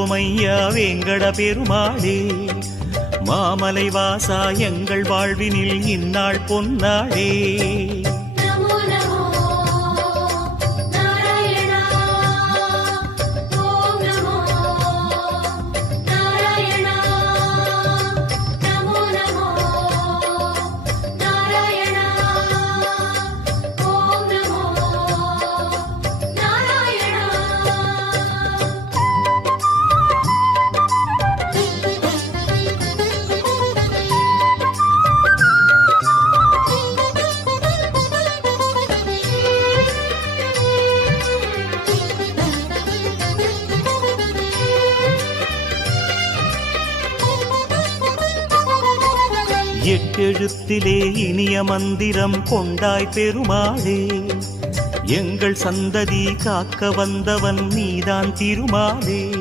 வந்தோம் ஐயா வேங்கட பெருமாளே. மாமலை வாசா எங்கள் வாழ்வினில் இந்நாள் பொன்னாளே. எட்டெழுத்திலே இனிய மந்திரம் கொண்டாய் பெருமாளே. எங்கள் சந்ததி காக்க வந்தவன் நீதான் திருமாலே.